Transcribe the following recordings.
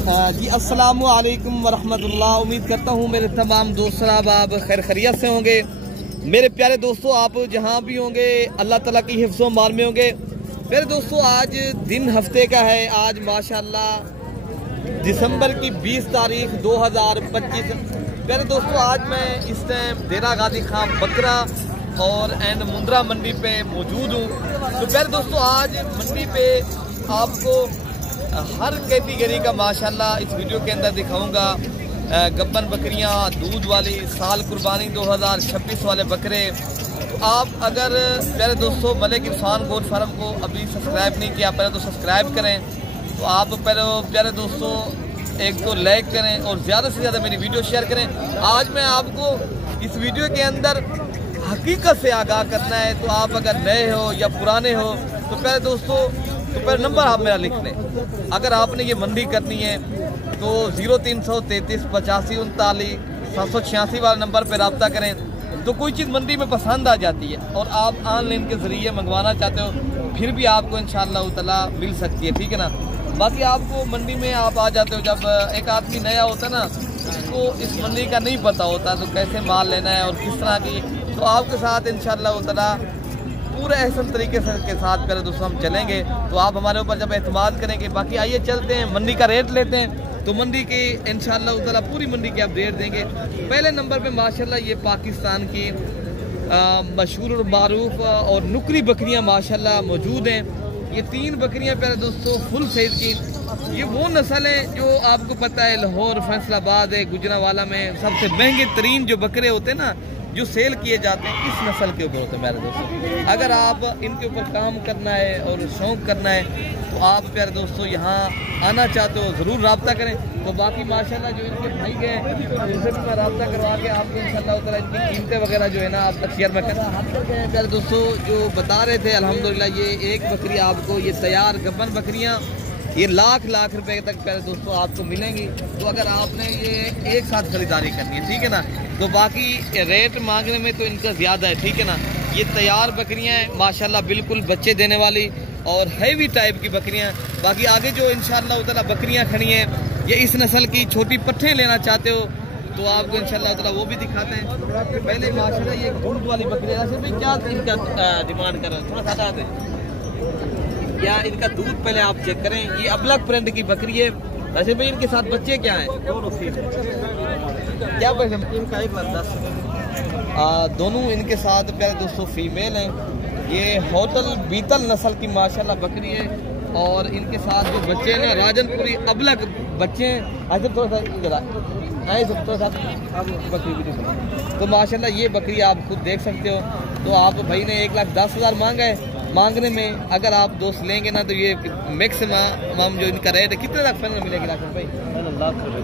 जी अस्सलामु अलैकुम वरहमतुल्लाह। उम्मीद करता हूँ मेरे तमाम दोस्त आप खैर खैरियत से होंगे। मेरे प्यारे दोस्तों, आप जहाँ भी होंगे अल्लाह ताला की हिफ्ज़ व मार में होंगे। मेरे दोस्तों, आज दिन हफ्ते का है। आज माशाल्लाह दिसंबर की 20 तारीख 2025। मेरे दोस्तों, आज मैं इस टाइम डेरा गाजी खां बकरा और मुंद्रा मंडी पे मौजूद हूँ। तो मेरे दोस्तों, आज मंडी पे आपको हर कैटेगरी का माशाल्लाह इस वीडियो के अंदर दिखाऊंगा। गब्बन बकरियां, दूध वाली, साल कुर्बानी 2026 वाले बकरे। तो आप अगर प्यारे दोस्तों मलिक इरफान गोट फार्म को अभी सब्सक्राइब नहीं किया, पहले तो सब्सक्राइब करें। तो आप पहले प्यारे दोस्तों एक तो लाइक करें और ज़्यादा से ज़्यादा मेरी वीडियो शेयर करें। आज मैं आपको इस वीडियो के अंदर हकीकत से आगाह करना है। तो आप अगर नए हो या पुराने हो तो प्यारे दोस्तों तो पहले नंबर आप मेरा लिख लें। अगर आपने ये मंडी करनी है तो 0333 85 39 786 वाले नंबर पर रब्ता करें। तो कोई चीज़ मंडी में पसंद आ जाती है और आप ऑनलाइन के ज़रिए मंगवाना चाहते हो, फिर भी आपको इंशाअल्लाह ताला मिल सकती है, ठीक है ना। बाकी आपको मंडी में आप आ जाते हो, जब एक आदमी नया होता है ना, उसको इस मंडी का नहीं पता होता तो कैसे माल लेना है और किस तरह की, तो आपके साथ इंशाअल्लाह ताला पूरे एहसन तरीके से के साथ पहले दोस्तों हम चलेंगे। तो आप हमारे ऊपर जब एतमाद करेंगे। बाकी आइए चलते हैं, मंडी का रेट लेते हैं। तो मंडी की इंशाअल्लाह ताला पूरी मंडी की आप रेट देंगे। पहले नंबर पे माशाल्लाह ये पाकिस्तान की मशहूर और मारूफ और नुकरी बकरियां माशाल्लाह मौजूद हैं। ये 3 बकरियां प्यारे दोस्तों फुल साइज की। ये वो नस्ल है जो आपको पता है लाहौर, फैसलाबाद है, गुजरावाला में सबसे महंगे तरीन जो बकरे होते हैं ना, जो सेल किए जाते हैं, इस नस्ल के ऊपर होते हैं मेरे दोस्तों। अगर आप इनके ऊपर काम करना है और शौक़ करना है तो आप प्यारे दोस्तों यहाँ आना चाहते हो ज़रूर रब्ता करें। तो बाकी माशाल्लाह जो इनके भाई गए उनसे भी मैं रब्ता करवा के आपको इंशाअल्लाह ताला इनकी कीमतें वगैरह जो है ना आप तक शेयर में करना प्यारे दोस्तों। जो बता रहे थे अल्हम्दुलिल्लाह ये एक बकरी आपको, ये तैयार गब्बन बकरियाँ ये लाख रुपए तक प्यारे दोस्तों आपको मिलेंगी। तो अगर आपने ये एक साथ खरीदारी करनी है, ठीक है ना। तो बाकी रेट मांगने में तो इनका ज़्यादा है, ठीक है ना। ये तैयार बकरियां हैं माशाल्लाह, बिल्कुल बच्चे देने वाली और हैवी टाइप की बकरियां। बाकी आगे जो इंशाअल्लाह ताला बकरियां खड़ी हैं, ये इस नस्ल की छोटी पट्ठे लेना चाहते हो तो आपको इंशाअल्लाह ताला वो भी दिखाते हैं। पहले माशाल्लाह ये दूध वाली बकरी है, क्या इनका डिमांड कर रहे हैं, थोड़ा सा दें या इनका दूध पहले आप चेक करें। ये अबलग प्रिंट की बकरी है। वैसे भाई इनके साथ बच्चे क्या हैं? क्या पैसे? इनका 1,10,000। दोनों इनके साथ प्यारे दोस्तों फीमेल हैं। ये होटल बीतल नस्ल की माशाल्लाह बकरी है और इनके साथ जो बच्चे हैं राजनपुरी अबलग बच्चे हैं। ऐसे थोड़ा सा बकरी भी तो माशाल्लाह ये बकरी आप खुद देख सकते हो। तो आप भाई ने 1,10,000 मांगा है। मांगने में अगर आप दोस्त लेंगे ना तो ये मैक्सिमम जो इनका रेट है कितने तक फाइनल मिलेगी लाख भाई? लाख रुपये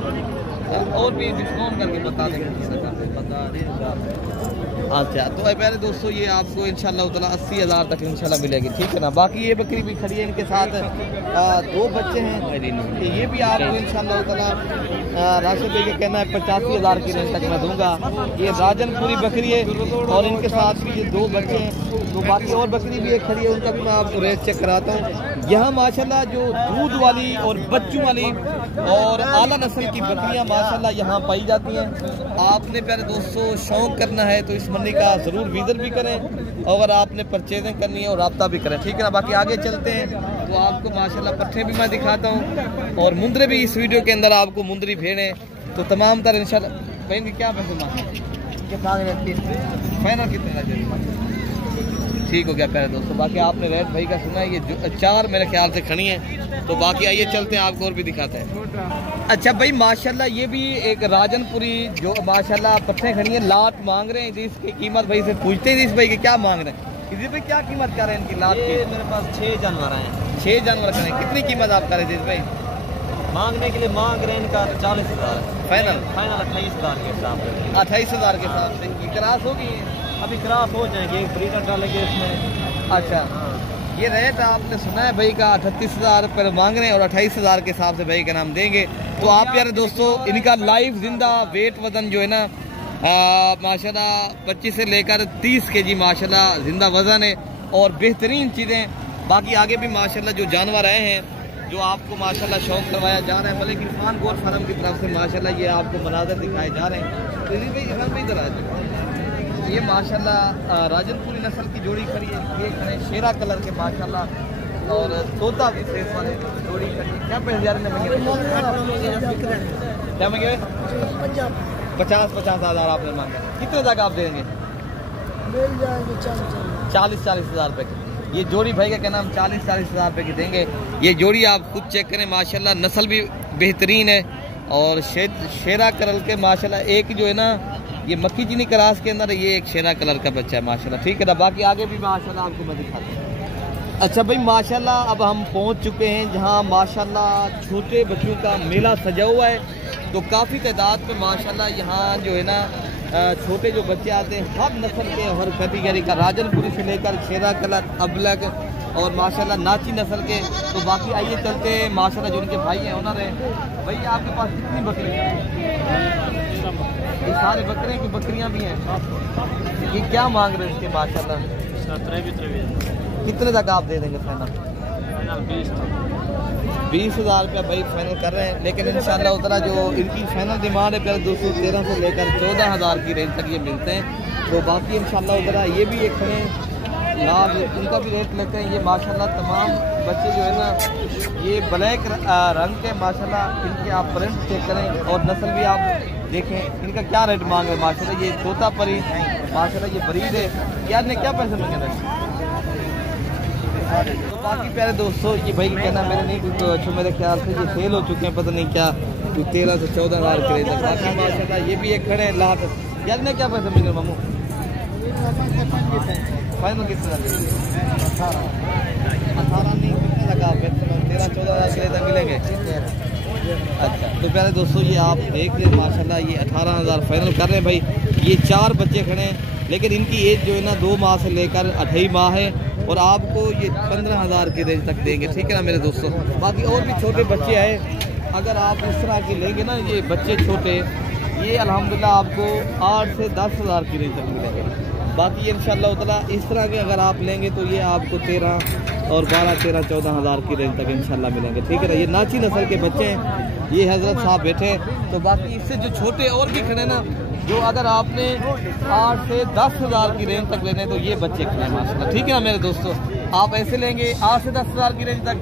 और भी डिस्काउंट करके बता देंगे। अच्छा, तो प्यारे दोस्तों ये आपको इंशाअल्लाह ताला 80,000 तक इंशाअल्लाह मिलेगी, ठीक है ना। बाकी ये बकरी भी खड़ी है, इनके साथ 2 बच्चे हैं। ये भी आपको इंशाअल्लाह ताला राशिद भाई का कहना है 85,000 की रेंज तक मैं दूंगा। ये राजनपुरी बकरी है और इनके साथ भी ये 2 बच्चे हैं। तो बाकी और बकरी भी एक खड़ी है, उनका भी मैं आपको रेट चेक कराता हूँ। यहाँ माशाल्लाह जो दूध वाली और बच्चों वाली और आला नस्ल की बकरियाँ माशाल्लाह यहाँ पाई जाती हैं। आपने प्यारे दोस्तों शौक़ करना है तो इस मंडी का ज़रूर विज़िट भी करें और अगर आपने परचेजिंग करनी है और रब्ता भी करें, ठीक है ना। बाकी आगे चलते हैं तो आपको माशाल्लाह पट्ठे भी मैं दिखाता हूँ और मुंदरे भी इस वीडियो के अंदर आपको मुंदरी भेड़ें तो तमाम तरह इंशाल्लाह। बहन क्या पैसे मांगे? फाइनल कितने? ठीक हो गया प्यारे दोस्तों। बाकी आपने रेट भाई का सुना है, ये जो 4 मेरे ख्याल से खड़ी हैं। तो बाकी आइए चलते हैं आपको और भी दिखाते हैं। अच्छा भाई माशाल्लाह ये भी एक राजनपुरी जो माशाल्लाह पट्टे खड़ी हैं, लाट मांग रहे हैं। इसकी कीमत भाई से पूछते हैं इस भाई के क्या मांग रहे हैं, इसी पे क्या कीमत कर रहे हैं इनकी लाट की? मेरे पास 6 जानवर हैं। 6 जानवर खड़े हैं। कितनी कीमत आप कर रहे थे भाई? मांगने के लिए मांग रहे हैं इनका 40,000। फाइनल 28,000 के हिसाब से। 28,000 के हिसाब से क्रॉस होगी, अभी क्रॉस हो जाएंगे, ब्रीडर डालेंगे इसमें। अच्छा ये रेट आपने सुना है भाई का 38,000 रुपये मांग रहे हैं और 28,000 के हिसाब से भाई का नाम देंगे। तो आप यार दोस्तों इनका लाइव जिंदा वेट वजन जो है ना माशाल्लाह 25 से लेकर 30 kg माशाल्लाह जिंदा वजन है और बेहतरीन चीज़ें। बाकी आगे भी माशाल्लाह जो जानवर आए हैं जो आपको माशाल्लाह शौक करवाया जा रहा है मलिक इरफान गोट फार्म की तरफ से माशाल्लाह ये आपको मनाज़र दिखाए जा रहे हैं। तो इरफान भाई इधर आ जाओ। ये माशाल्लाह राजनपुरी नस्ल की जोड़ी खड़ी है, ये खड़े शेरा कलर के माशाल्लाह और तोता की फेस वाले जोड़ी खड़ी है। क्या 50,000 में मंगे? क्या मंगे? 50,000 आपने मांगा। कितने तक आप देंगे? 40,000 रुपये की। ये जोड़ी भाई का क्या नाम 40,000 रुपये की देंगे। ये जोड़ी आप खुद चेक करें माशाल्लाह, नस्ल भी बेहतरीन है और शेरा कलर के माशाल्लाह। एक जो है ना ये मक्खी चीनी क्रास के अंदर ये एक शेरा कलर का बच्चा है माशाल्लाह, ठीक है ना। बाकी आगे भी माशाल्लाह आपको मैं दिखाता हूँ। अच्छा भाई माशाल्लाह अब हम पहुँच चुके हैं जहाँ माशाल्लाह छोटे बच्चों का मेला सजा हुआ है। तो काफ़ी तादाद में माशाल्लाह यहाँ जो है ना छोटे जो बच्चे आते हैं हर नस्ल के हर कैटेगरी का, राजनपुरी से लेकर शेरा कलर, अबलग और माशाल्लाह नाची नस्ल के। तो बाकी आइए चलते हैं माशाल्लाह जो उनके भाई हैं ओनर हैं। भाई आपके पास कितनी बकरियाँ हैं? ये सारे बकरे की बकरियाँ भी हैं। ये क्या मांग रहे हैं इसके माशाल्लाह? 17 कितने तक आप दे देंगे फाइनल? 20,000 रुपया भाई फाइनल कर रहे हैं। लेकिन इंशाल्लाह उतना जो इनकी फाइनल डिमांड है पहले 213 से लेकर 14,000 की रेंज तक ये मिलते हैं। तो बाकी इंशाल्लाह उतना ये भी एक लाभ उनका भी रेट लेते हैं। ये माशाल्लाह तमाम बच्चे जो है ना ये ब्लैक रंग के माशाल्लाह, इनके आप प्रिंट चेक करें और नस्ल भी आप देखें। इनका क्या रेट मांग रहे माशाल्लाह? ये तोता परी माशाल्लाह ये बरीद है। यार ने क्या पैसे मांगे थे? तो बाकी प्यारे दोस्तों ये भाई कहना मेरे नहीं कुछ अच्छा, मेरे ख्याल से ये फेल हो चुके हैं, पता नहीं क्या 13 से 14,000 के रेट। बाकी माशाल्लाह ये भी एक खड़े हैं लाख। यार ने क्या पैसे मिले मामू? फाइनल कितने लगे? 18 नहीं कितने लगा? 13-14,000 के रेट मिलेंगे। अच्छा तो प्यारे दोस्तों ये आप देख लें माशाल्लाह ये 18,000 फाइनल कर रहे हैं भाई। ये 4 बच्चे खड़े हैं लेकिन इनकी एज जो है ना 2 माह से लेकर 28 माह है और आपको ये 15,000 की रेंज तक देंगे, ठीक है ना मेरे दोस्तों। बाकी और भी छोटे बच्चे आए, अगर आप इस तरह के लेंगे ना ये बच्चे छोटे, ये अल्हम्दुलिल्लाह आपको 8 से 10,000 की रेंज तक मिलेंगे। बाकी इंशाल्लाह उतना इस तरह के अगर आप लेंगे तो ये आपको 13 और 12-13-14,000 की रेंज तक इंशाल्लाह मिलेंगे, ठीक है ना। ये नाची नस्ल के बच्चे हैं, ये हजरत साहब बैठे हैं। तो बाकी इससे जो छोटे और भी खड़े ना, जो अगर आपने 8 से 10,000 की रेंज तक लेने तो ये बच्चे खड़े माशाल्लाह, ठीक है ना मेरे दोस्तों। आप ऐसे लेंगे 8 से 10,000 की रेंज तक,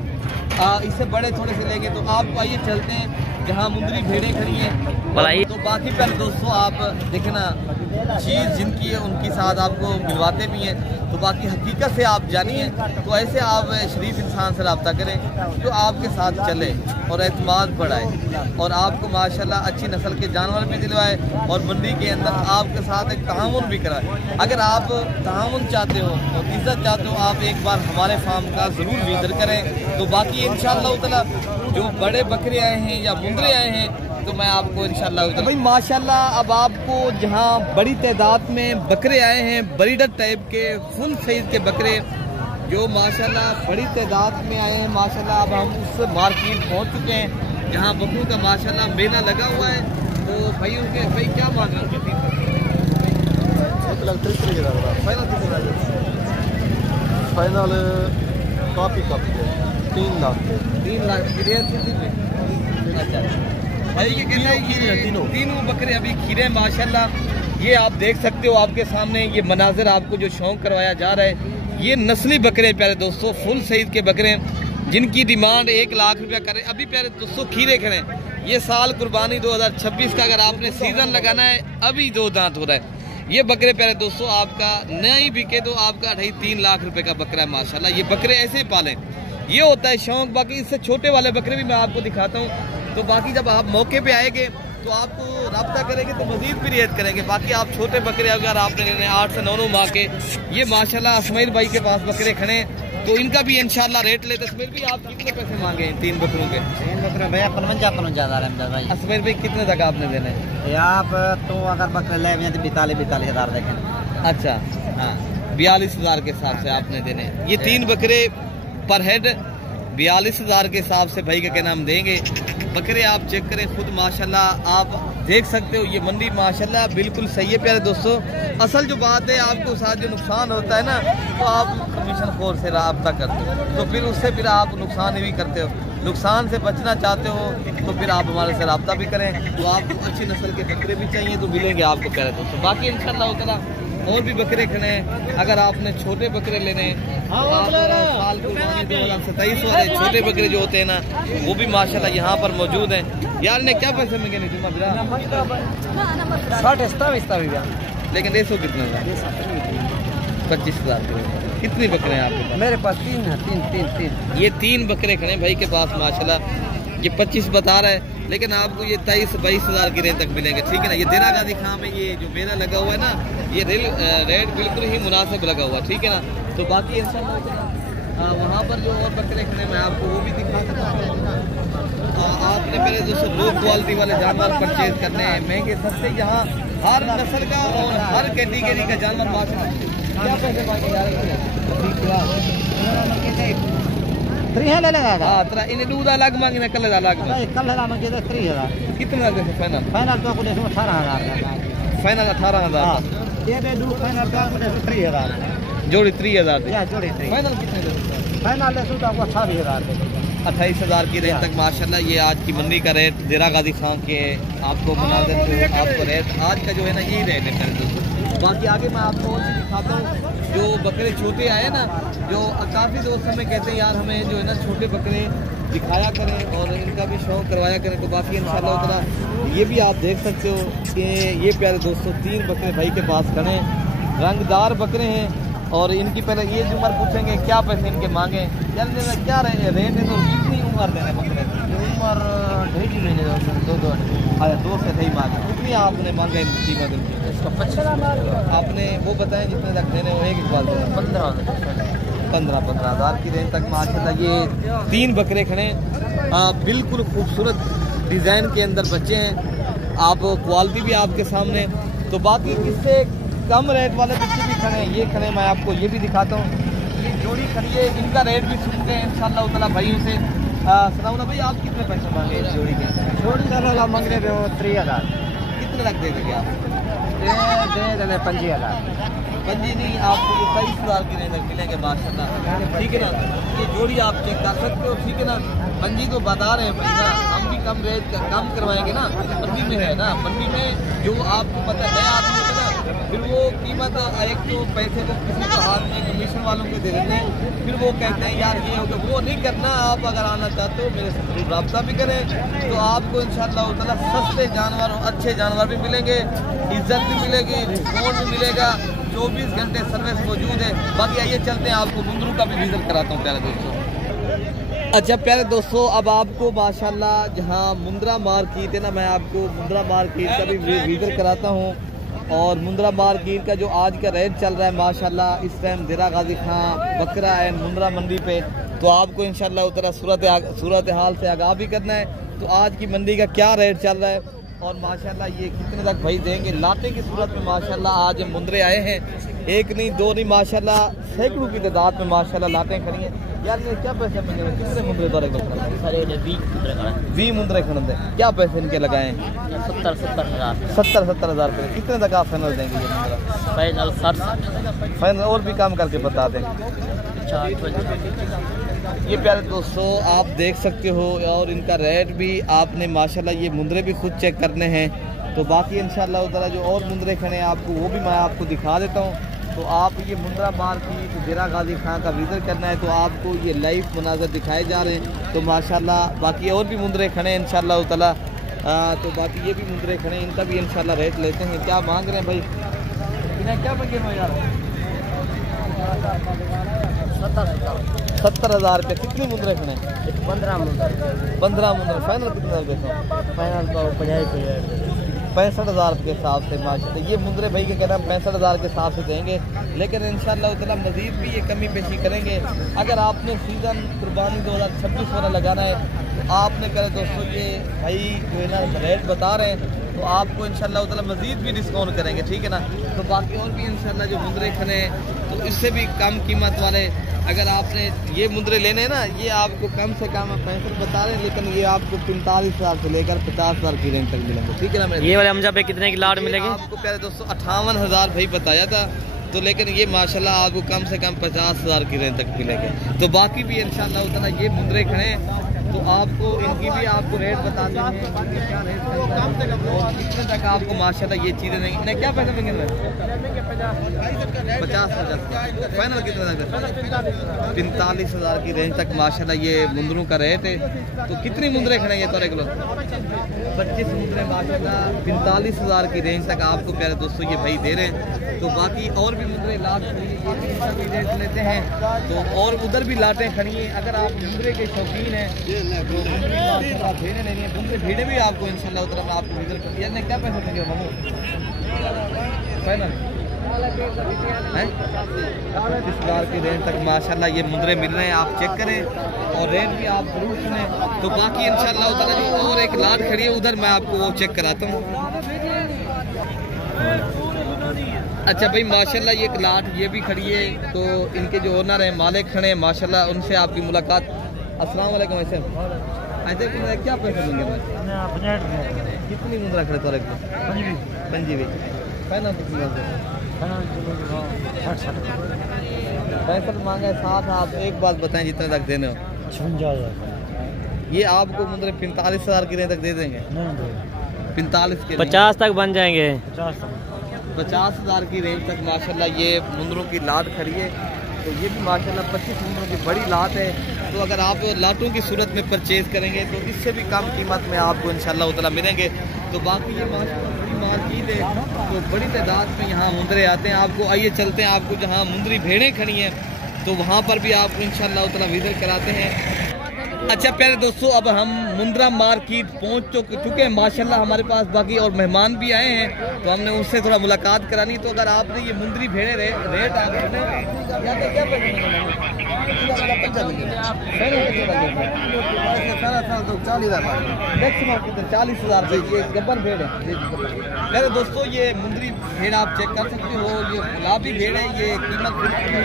इससे बड़े थोड़े से लेंगे तो आपको आइए चलते हैं जहाँ मुंदरी भेड़ें खड़ी हैं। तो बाकी पर दोस्तों आप देखें ना चीज़ जिनकी है उनकी साथ आपको मिलवाते भी हैं। तो बाकी हकीकत से आप जानिए तो ऐसे आप शरीफ इंसान से रब्ता करें जो आपके साथ चले और एतमाद बढ़ाए और आपको माशाल्लाह अच्छी नस्ल के जानवर भी दिलवाए और मंडी के अंदर आपके साथ एक तआवुन भी कराए। अगर आप तआवुन चाहते हो और इज़्ज़त चाहते हो आप एक बार हमारे फार्म का ज़रूर विज़िट करें। तो बाकी इंशाअल्लाह ताला जो बड़े बकरे आए हैं या मुंदरे आए हैं तो मैं आपको इंशाअल्लाह भाई माशाल्लाह अब आपको जहां बड़ी तादाद में बकरे आए हैं ब्रीडर टाइप के फुल साइज के बकरे जो माशाल्लाह बड़ी तादाद में आए हैं माशाल्लाह। अब हम उस मार्केट पहुंच चुके हैं जहां बकरों का माशाल्लाह मेला लगा हुआ है। तो भाई उनके भाई क्या मांग रहे हैं? फाइनल कॉपी 3 लाख की रेंज। अच्छा भाई ये कहना है तीनों बकरे अभी खीरे माशाल्लाह। ये आप देख सकते हो आपके सामने ये मनाजिर आपको जो शौक करवाया जा रहा है। ये नस्ली बकरे प्यारे दोस्तों फुल साइज के बकरे जिनकी डिमांड 1 लाख रुपया करे। अभी प्यारे दोस्तों खीरे खड़े हैं। ये साल कुर्बानी 2026 का अगर आपने सीजन लगाना है अभी 2 दांत हो रहा है। ये बकरे प्यारे दोस्तों आपका नहीं बिके तो आपका 3 लाख रुपए का बकरा है माशाल्लाह। ये बकरे ऐसे ही पालें, ये होता है शौक। बाकी इससे छोटे वाले बकरे भी मैं आपको दिखाता हूँ। तो बाकी जब आप मौके पे आएंगे तो आपको रब्ता करेंगे तो मजीद भी रियायत करेंगे। बाकी आप छोटे बकरे अगर आपने लेने 8 से 9 माह के, ये माशाल्लाह इस्माइल भाई के पास बकरे खड़े तो इनका भी इंशाल्लाह रेट लेते। इस्माइल भाई आप कितने पैसे मांगे 3 बकरों के? 3 बकरे भैया 55,000 भाई। इस्माइल भाई कितने तक आपने देने? आप तो अगर बकरे ले तो 42,000 देखें। अच्छा हाँ 42,000 के हिसाब से आपने देने। ये 3 बकरे पर हेड 42,000 के हिसाब से भाई का क्या नाम देंगे। बकरे आप चेक करें खुद माशाल्लाह, आप देख सकते हो ये मंडी माशाल्लाह बिल्कुल सही है प्यारे दोस्तों। असल जो बात है आपको साथ जो नुकसान होता है ना तो आप कमीशन खोर से रब्ता करते हो तो फिर उससे फिर आप नुकसान भी करते हो। नुकसान से बचना चाहते हो तो फिर आप हमारे से रब्ता भी करें। तो आपको अच्छी नस्ल के बकरे भी चाहिए तो मिलेंगे आपको प्यारे दोस्तों। बाकी इंशाल्लाह ताला और भी बकरे खड़े हैं। अगर आपने छोटे बकरे लेने तो आप साल कुर्बानी 2027 वाले छोटे बकरे जो होते हैं ना वो भी माशाल्लाह यहाँ पर मौजूद हैं। यार ने क्या पैसे में नहीं तुम 60-27 लेकिन 100 कितना था? 25,000 कितने बकरे हैं आपके पास? मेरे पास 3 है। 3 ये 3 बकरे खड़े भाई के पास माशाल्लाह। ये 25 बता रहा है लेकिन आपको ये 23-22 हज़ार की रेंज तक मिलेंगे, ठीक है ना। ये देरा गाजी खां में ये जो मेला लगा हुआ है ना ये रेट बिल्कुल ही मुनासिब लगा हुआ, ठीक है ना। तो बाकी इंशाल्लाह वहाँ पर जो और बकरे खड़े मैं आपको वो भी दिखा सकता हूँ। आपने पहले दोस्तों लो क्वालिटी वाले जानवर परचेज करने हैं महंगे सस्ते, यहाँ हर नस्ल का और हर कैटेगरी का जानवर माशाल्लाह क्या पैसे मांगे जा रहे हैं? 3 ले लेगा हाँ तेरा इन्हें दूध अलग मांगे ना कल अलग कल मांगे तो 3,000 कितना देते फाइनल? फाइनल तो कुछ 18,000 फाइनल 18,000 ये दे दूँ फाइनल का कुछ 3,000 जोड़ी 3,000 या जोड़ी 3 फाइनल कितने देते? फाइनल ले सूट आपको 28,000 दे 28,000 की रेंज तक माशाल्लाह। ये आज की मंडी का रेट देरा गाजी खां के आपको बना देते हैं। आपको रेट आज का जो है ना यही रेट है मेरे दोस्तों। बाकी आगे मैं आपको और भी दिखाता हूँ जो बकरे छोटे आए ना, जो काफ़ी दोस्त हमें कहते हैं यार हमें जो है ना छोटे बकरे दिखाया करें और इनका भी शौक करवाया करें। तो बाकी इंशाल्लाह ताला ये भी आप देख सकते हो कि ये प्यारे दोस्तों 3 बकरे भाई के पास खड़े हैं, रंगदार बकरे हैं। और इनकी पहले ये उम्र पूछेंगे क्या पैसे इनके मांगे यार क्या रहे रेट है। तो कितनी उम्र देने बकरे? उम्र 2.5 महीने 2 अरे 2 से नहीं मांगे। कितनी आपने मांगा इनकी कीमत? इसका 25 आपने वो बताएं जितने तक देने हो एक बार 15 हज़ार की रेंज तक माशाल्लाह। ये 3 बकरे खड़े बिल्कुल खूबसूरत डिज़ाइन के अंदर बच्चे हैं। आप क्वालिटी भी आपके सामने। तो बाकी इससे कम रेट वाले बच्चे भी खड़े हैं, ये खड़े मैं आपको ये भी दिखाता हूँ। ये जोड़ी खड़ी है, इनका रेट भी सुनते हैं इंशाल्लाह ताला भाइयों से। सनाउना भाई आप कितने पैसे मांगे इस जोड़ी के? जोड़ी का मांग रहे हो 3,000 कितने तक दे देंगे आप? दे 5,000 पंजी नहीं आपको ये 23,000 की रेंज तक मिलेंगे माशाल्लाह, ठीक है ना। ये जोड़ी आप चेक कर सकते हो, ठीक है ना। पंजी तो बता रहे हैं पैसा, हम भी कम रेट कम करवाएंगे ना। मंडी में है ना, मंडी में जो आपको पता है आदमी है ना फिर वो कीमत एक तो पैसे को किसी को हाथ में कमीशन वालों को दे देते हैं, फिर वो कहते हैं यार ये हो गया। वो नहीं करना। आप अगर आना चाहते हो मेरे से जरूर रब्ता भी करें तो आपको इंशाल्लाह ताला सस्ते जानवर और अच्छे जानवर भी मिलेंगे, इज्जत भी मिलेगी, डिस्काउंट भी मिलेगा, 24 घंटे सर्विस मौजूद है। बाकी आइए चलते हैं आपको मुंद्रू का भी विजिट कराता हूँ प्यारे दोस्तों। अच्छा प्यारे दोस्तों अब आपको माशाल्लाह जहाँ मुंद्रा मार्केट है ना मैं आपको मुंद्रा मार्केट का भी विजिट कराता हूँ। और मुंद्रा मार्केट का जो आज का रेट चल रहा है माशाल्लाह इस टाइम देरा गाजी खां बकरा है मुंद्रा मंडी पे। तो आपको इंशाल्लाह उतना सूरत हाल से आगाह भी करना है। तो आज की मंडी का क्या रेट चल रहा है और माशाल्लाह ये कितने तक भाई देंगे। लाटे की सूरत में माशाल्लाह आज मुंद्रे आए हैं, एक नहीं दो नहीं माशाल्लाह सैकड़ों की तादाद में माशाल्लाह लाटें खड़ी हैं। यार ये क्या पैसे मिले कितने मुंद्रे दौरे को? 20 मुंद्रे खड़े क्या पैसे इनके लगाए? 70 हज़ार रुपये। कितने तक आप फाइनल देंगे ये मुंद्रा? फाइनल 60 फाइनल और भी काम करके बता दें। ये प्यारे दोस्तों आप देख सकते हो और इनका रेट भी आपने माशाल्लाह ये मुंद्रे भी खुद चेक करने हैं। तो बाकी इंशाल्लाह ताला जो और मुंद्रे खड़े हैं आपको वो भी मैं आपको दिखा देता हूँ। तो आप ये मुंद्रा मार्केट देरा गाजी खां का विजिट करना है तो आपको ये लाइव मुनाज़र दिखाए जा रहे हैं। तो माशाल्लाह बाकी और भी मुंद्रे खड़े हैं इंशाल्लाह ताला। तो बाकी ये भी मुंद्रे खड़े हैं, इनका भी इंशाल्लाह रेट लेते हैं। क्या मांग रहे हैं भाई? इन्हें क्या मांगे यार? 70 हज़ार रुपये। कितने मुंद्रे खड़े हैं? 15 मुंद्रे। फाइनल कितना रुपये? फाइनल तो 65 हज़ार रुपये के हिसाब से माशाल्लाह। ये मुंद्रे भाई के कहना 65 हज़ार के हिसाब से देंगे लेकिन इंशाल्लाह ताला मज़ीद भी ये कमी पेशी करेंगे। अगर आपने सीज़न कुर्बानी 2026 वाला लगाना है तो आपने कहा दोस्तों ये भाई जो है ना रेट बता रहे हैं तो आपको इंशाल्लाह ताला मज़ीद भी डिस्काउंट करेंगे, ठीक है ना। तो बाकी और भी इंशाल्लाह जो मुंद्रे खड़े हैं तो इससे भी कम कीमत वाले अगर आपने ये मुंद्रे लेने हैं ना ये आपको कम से कम 65 बता रहे हैं लेकिन ये आपको 45 हज़ार से लेकर 50 हज़ार की रेंज तक मिलेंगे, ठीक है ना। ये वाले हमजा पे कितने की लाट मिलेगी? आपको प्यारे दोस्तों 58 हज़ार भाई बताया था तो लेकिन ये माशाल्लाह आपको कम से कम 50,000 की रेंज तक मिलेंगे। तो बाकी भी इंशाल्लाह उतना ये मुंदरे खड़े हैं, तो आपको इनकी भी आपको रेट बता देंगे क्या रेट कम से कम कितने तक आपको माशाल्लाह ये चीज़ें नहीं। इन्हें क्या पैसे देंगे? 50,000 फाइनल कितने तक? 45,000 की रेंज तक माशाल्लाह ये मुंदरों का रेट है। तो कितनी मुंदरे खड़े ये तोरे किलो? 25 मुंदरे माशाल्लाह 45,000 की रेंज तक आपको प्यारे दोस्तों ये भाई दे रहे हैं। तो बाकी और भी मुंदरे लाट खड़ी है, ये भी रेट लेते हैं। तो और उधर भी लाटें खड़ी हैं। अगर आप मुंदरे के शौकीन हैं तो भेड़े नहीं है, मुंदरे भेड़े भी आपको इंशाल्लाह उतना मैं आपको इधर क्या पैसे देंगे मामू? फाइनल 45,000 की रेंज तक माशाल्लाह ये मुंदरे मिल रहे हैं। आप चेक करें और रेट भी आप जरूर सुनें। तो बाकी इंशाल्लाह उधर और एक लाट खड़ी है, उधर मैं आपको वो चेक कराता हूँ। अच्छा भाई माशाल्लाह ये एक लाट ये भी खड़ी है। तो इनके जो ओनर हैं मालिक खड़े हैं माशाल्लाह, उनसे आपकी मुलाकात। अस्सलाम वालेकुम। ऐसे क्या पैसे देंगे भाई? कितनी मुंदरा खड़े तोरे? 25 फाइनल कितनी? 65 मांगे साथ। आप एक बात बताएं जितने तक देने हो? 56,000। ये आपको मुंदरे 45,000 की रेंज तक दे देंगे? 45 के 50 तक बन जाएंगे। 50,000 की रेंज तक माशाल्लाह ये मुंदरों की लाट खड़ी है। तो ये भी माशाल्लाह 25 मुंदरों की बड़ी लाट है। तो अगर आप लाटों की सूरत में परचेज करेंगे तो इससे भी कम कीमत में आपको इंशाल्लाह उतना मिलेंगे। तो बाकी ये माशाल्लाह बड़ी मार्केट है, तो बड़ी तादाद में यहाँ मुंदरे आते हैं। आपको आइए चलते हैं, आपको जहाँ मुंदरी भेड़ें खड़ी हैं तो वहाँ पर भी आपको इंशाल्लाह उतना विजिट कराते हैं। अच्छा प्यारे दोस्तों, अब हम मुंद्रा मार्केट पहुंच चुके हैं माशाल्लाह। हमारे पास बाकी और मेहमान भी आए हैं, तो हमने उनसे थोड़ा मुलाकात करानी। तो अगर आपने ये मुंदरी भेड़े रेट मैक्सिमम 40,000 ये गब्बर भेड़ है। मेरे दोस्तों ये मुंदरी भेड़ आप चेक कर सकते हो, ये गुलाबी भेड़ है। ये कीमत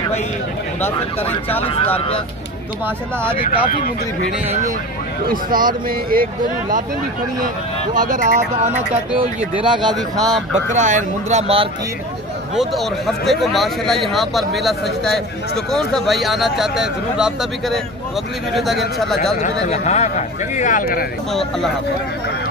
भाई मुनासिब करें 40,000 रुपया। तो माशाल्लाह आज काफ़ी मुंदरी भेड़ें हैं ये। तो इस साल में एक दो लाटें भी खड़ी हैं। तो अगर आप आना चाहते हो ये देरा गाजी खां बकरा एंड मुंद्रा मार्केट बुध और हफ्ते को माशाल्लाह यहाँ पर मेला सजता है। तो कौन सा भाई आना चाहता है ज़रूर रब्ता भी करें। तो अगली वीडियो तक इंशाल्लाह जल्द मिलेंगे। तो अल्लाह हाफ़िज़।